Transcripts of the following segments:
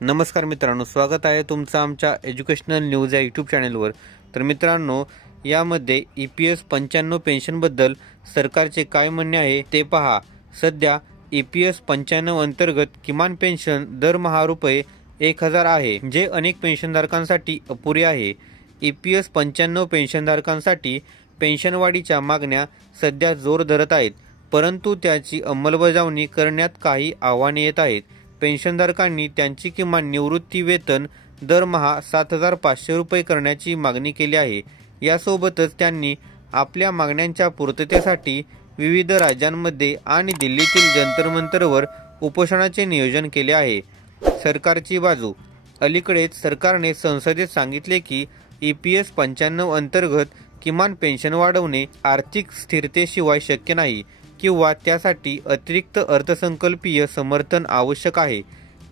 नमस्कार मित्रांनो, स्वागत आहे तुमचं आमच्या एज्युकेशनल न्यूज या यूट्यूब चॅनलवर। तर मित्रांनो, यामध्ये EPS 95 पेन्शनबद्दल सरकारचे काय म्हणणे आहे ते पहा। सध्या EPS 95 अंतर्गत किमान पेन्शन दरमहा रुपये 1000 आहे, जे अनेक पेन्शनधारकांसाठी अपुरे आहे। EPS 95 पेन्शनधारकांसाठी पेन्शनवाढीच्या मागण्या सध्या जोर धरत आहेत, परंतु त्याची अंमलबजावणी करण्यात काही आव्हाने येत आहेत। पेन्शनधारकांनी त्यांची किमान निवृत्ती वेतन दरमहा 7500 रुपये करण्याची मागणी केली आहे। यासोबतच त्यांनी आपल्या मागण्यांच्या पूर्ततेसाठी विविध राज्यांमध्ये आणि दिल्लीतील जंतर मंतरवर उपोषणाचे नियोजन केले आहे। सरकारची बाजू। अलीकडेच सरकारने संसदेत सांगितले की EPS 95 अंतर्गत किमान पेन्शन वाढवणे आर्थिक स्थिरतेशिवाय शक्य नाही किंवा त्यासाठी अतिरिक्त अर्थसंकल्पीय समर्थन आवश्यक आहे।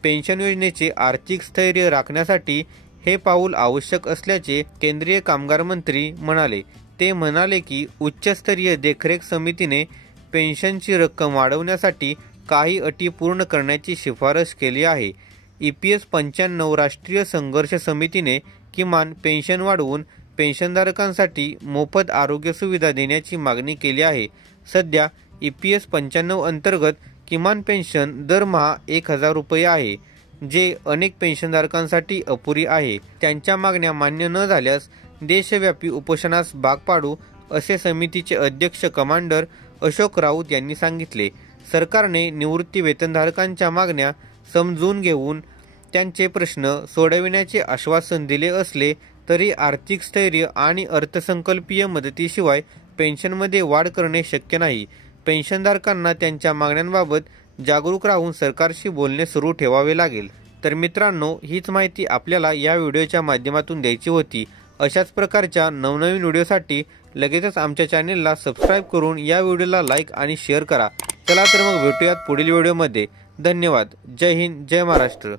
पेन्शन योजनेचे आर्थिक स्थैर्य राखण्यासाठी हे पाऊल आवश्यक असल्याचे केंद्रीय कामगार मंत्री म्हणाले। ते म्हणाले की उच्चस्तरीय देखरेख समितीने पेन्शनची रक्कम वाढवण्यासाठी काही अटी पूर्ण करण्याची शिफारस केली आहे। EPS 95 राष्ट्रीय संघर्ष समितीने किमान पेन्शन वाढवून पेन्शनधारकांसाठी मोफत आरोग्य सुविधा देण्याची मागणी केली आहे। सध्या EPS 95 अंतर्गत किमान पेन्शन दरमहा 1000 रुपये आहे, जे अनेक पेन्शनधारकांसाठी अपुरी आहे। त्यांच्या मागण्या मान्य न झाल्यास देशव्यापी उपोषणास भाग पाडू, असे समितीचे अध्यक्ष कमांडर अशोक राऊत यांनी सांगितले। सरकारने निवृत्ती वेतनधारकांच्या मागण्या समजून घेऊन त्यांचे प्रश्न सोडविण्याचे आश्वासन दिले असले तरी आर्थिक स्थैर्य आणि अर्थसंकल्पीय मदतीशिवाय पेन्शनमध्ये वाढ करणे शक्य नाही। पेन्शनधारकांना त्यांच्या मागण्यांबाबत जागरूक राहून सरकारशी बोलणे सुरू ठेवावे लागेल। तर मित्रांनो, हीच माहिती आपल्याला या व्हिडिओच्या माध्यमातून द्यायची होती। अशाच प्रकारच्या नवनवीन व्हिडिओसाठी लगेचच आमच्या चॅनेलला सबस्क्राईब करून या व्हिडिओला लाईक आणि शेअर करा। चला तर मग भेटूयात पुढील व्हिडिओमध्ये। धन्यवाद। जय हिंद, जय महाराष्ट्र।